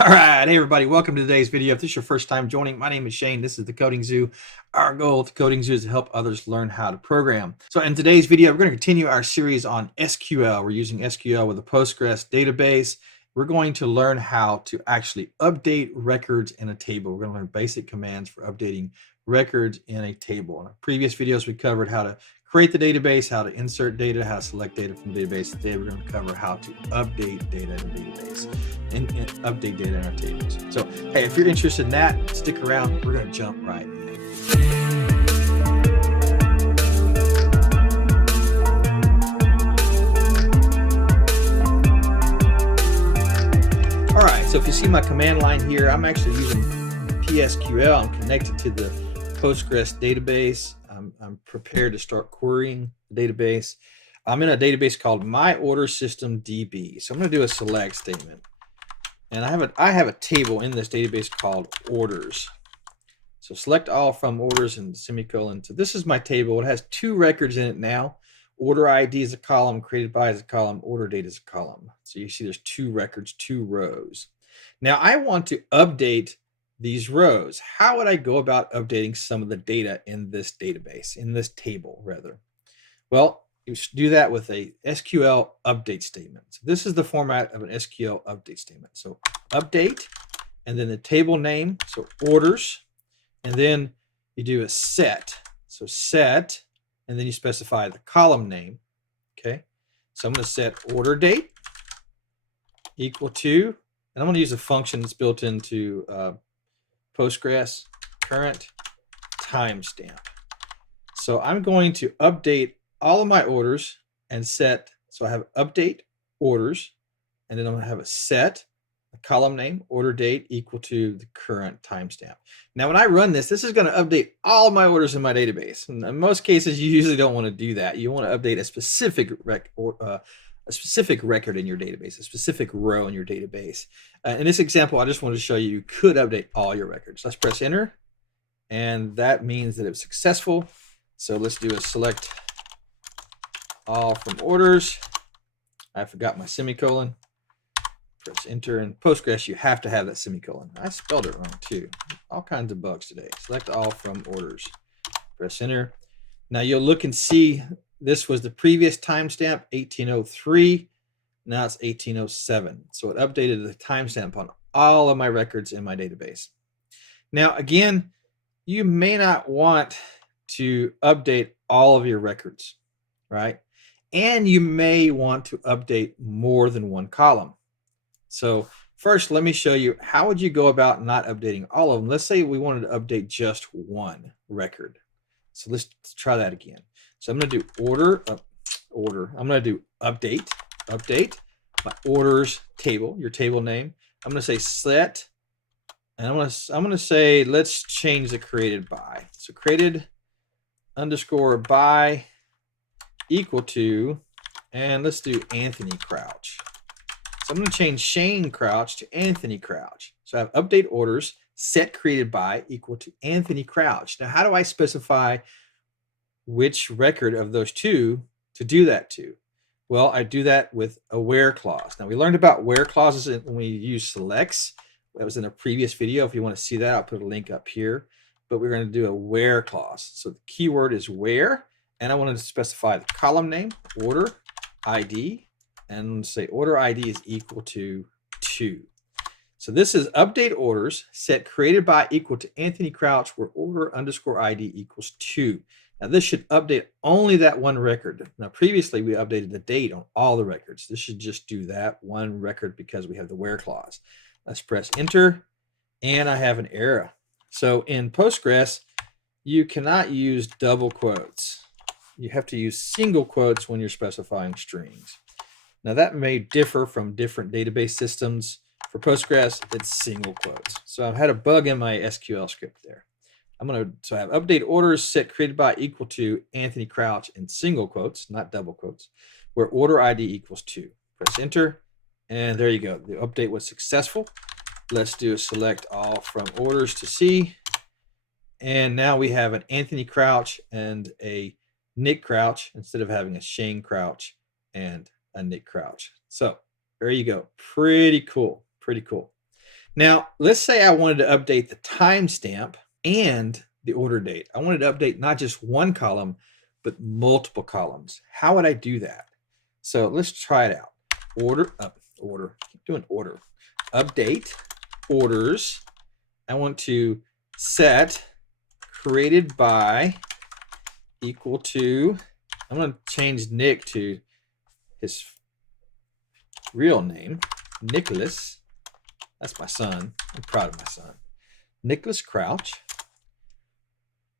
All right, hey everybody, welcome to today's video. If this is your first time joining, my name is Shane. This is the Coding Zoo. Our goal at the Coding Zoo is to help others learn how to program. So in today's video, we're going to continue our series on SQL. We're using SQL with a Postgres database. We're going to learn how to actually update records in a table. We're going to learn basic commands for updating records in a table. In our previous videos, we covered how to create the database, how to insert data, how to select data from the database. Today, we're going to cover how to update data in the database and update data in our tables. So, hey, if you're interested in that, stick around. We're going to jump right in. All right, so if you see my command line here, I'm actually using PSQL. I'm connected to the Postgres database. I'm prepared to start querying the database. I'm in a database called My Order System DB. So I'm going to do a select statement. And I have a table in this database called orders. So select all from orders and semicolon. So this is my table. It has two records in it now. Order ID is a column, created by is a column, order date is a column. So you see there's two records, two rows. Now I want to update these rows. How would I go about updating some of the data in this database, in this table rather? Well, you do that with a SQL update statement. So this is the format of an SQL update statement. So update, and then the table name, so orders, and then you do a set. So set, and then you specify the column name. Okay, so I'm going to set order date equal to, and I'm going to use a function that's built into Postgres, current timestamp. So I'm going to update all of my orders and set. So I have update orders, and then I'm going to have a set, a column name, order date equal to the current timestamp. Now, when I run this, this is going to update all of my orders in my database. And in most cases, you usually don't want to do that. You want to update a specific record in your database, a specific row in your database. In this example, I just wanted to show you could update all your records. Let's press enter, and that means that it was successful. So let's do a select all from orders. I forgot my semicolon. Press enter. In Postgres, you have to have that semicolon. I spelled it wrong too. All kinds of bugs today. Select all from orders. Press enter. Now you'll look and see this was the previous timestamp, 1803. Now it's 1807. So it updated the timestamp on all of my records in my database. Now, again, you may not want to update all of your records, right? And you may want to update more than one column. So first, let me show you how would you go about not updating all of them. Let's say we wanted to update just one record. So let's try that again. So I'm going to do order. I'm going to do update, my orders table, your table name. I'm going to say set, and I'm going to say let's change the created by. So created underscore by equal to, and let's do Anthony Crouch. So I'm going to change Shane Crouch to Anthony Crouch. So I have update orders, set created by equal to Anthony Crouch. Now, how do I specify which record of those two to do that to? Well, I do that with a where clause. Now, we learned about where clauses when we use selects. That was in a previous video. If you want to see that, I'll put a link up here. But we're going to do a where clause. So the keyword is where, and I want to specify the column name, order ID, and say order ID is equal to 2. So this is update orders, set created by equal to Anthony Crouch, where order underscore ID equals 2. Now this should update only that one record. Now previously we updated the date on all the records. This should just do that one record because we have the where clause. Let's press enter, and I have an error. So in Postgres, you cannot use double quotes. You have to use single quotes when you're specifying strings. Now that may differ from different database systems. For Postgres, it's single quotes. So I've had a bug in my SQL script there. So I have update orders set created by equal to Anthony Crouch in single quotes, not double quotes, where order ID equals 2. Press enter, and there you go. The update was successful. Let's do a select all from orders to see. And now we have an Anthony Crouch and a Nick Crouch instead of having a Shane Crouch and a Nick Crouch. So there you go. Pretty cool. Pretty cool. Now, let's say I wanted to update the timestamp and the order date. I wanted to update not just one column, but multiple columns. How would I do that? So let's try it out. Keep doing order. Update, orders. I want to set created by equal to, I'm going to change Nick to his real name, Nicholas. That's my son. I'm proud of my son. Nicholas Crouch.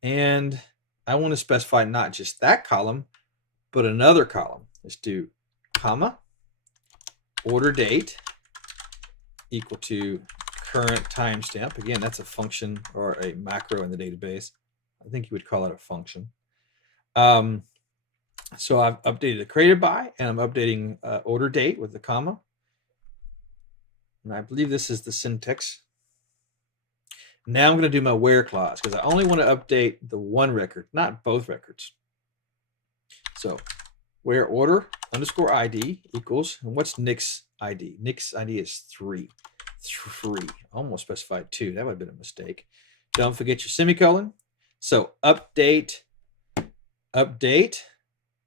And I want to specify not just that column, but another column. Let's do comma, order date equal to current timestamp. Again, that's a function or a macro in the database. I think you would call it a function. So I've updated the created by, and I'm updating order date with the comma. And I believe this is the syntax. Now I'm going to do my where clause because I only want to update the one record, not both records. So where order underscore ID equals, and what's Nick's ID? Nick's ID is 3. 3. Almost specified 2. That would have been a mistake. Don't forget your semicolon. So update,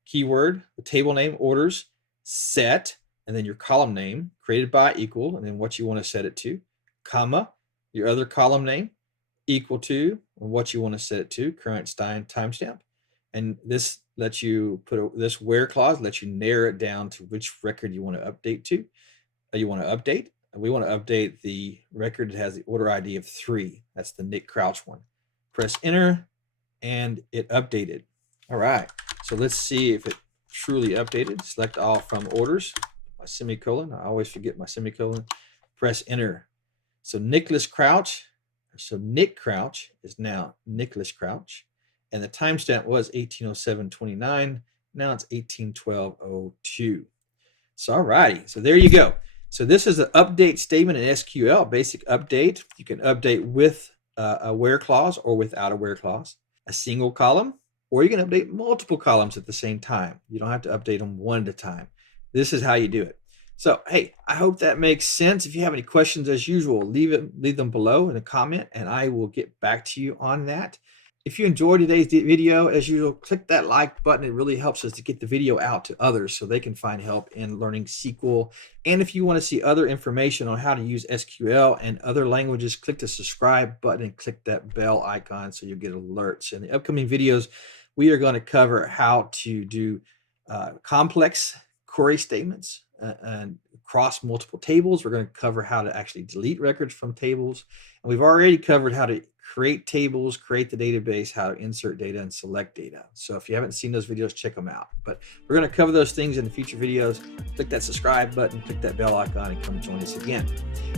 keyword, the table name, orders, set, and then your column name, created by equal, and then what you want to set it to, comma, your other column name, equal to, and what you want to set it to, current timestamp. And this lets you this where clause lets you narrow it down to which record you want to update to. We want to update the record that has the order ID of 3. That's the Nick Crouch one. Press enter, and it updated. All right, so let's see if it truly updated. Select all from orders, my semicolon. I always forget my semicolon. Press enter. So Nick Crouch is now Nicholas Crouch, and the timestamp was 1807:29. Now it's 1812:02. So all righty, so there you go. So this is an update statement in SQL, basic update. You can update with a where clause or without a where clause, a single column, or you can update multiple columns at the same time. You don't have to update them one at a time. This is how you do it. So, hey, I hope that makes sense. If you have any questions, as usual, leave them below in a comment, and I will get back to you on that. If you enjoyed today's video, as usual, click that like button. It really helps us to get the video out to others so they can find help in learning SQL. And if you want to see other information on how to use SQL and other languages, click the subscribe button and click that bell icon so you'll get alerts. In the upcoming videos, we are going to cover how to do complex query statements and across multiple tables. We're going to cover how to actually delete records from tables. And we've already covered how to create tables, create the database, how to insert data and select data. So if you haven't seen those videos, check them out. But we're going to cover those things in the future videos. Click that subscribe button, click that bell icon, and come join us again.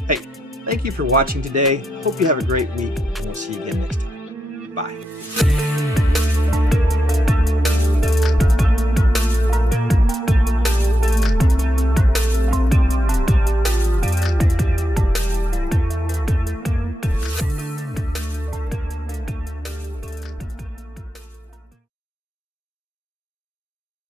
Hey, thank you for watching today. Hope you have a great week, and we'll see you again next time. Bye.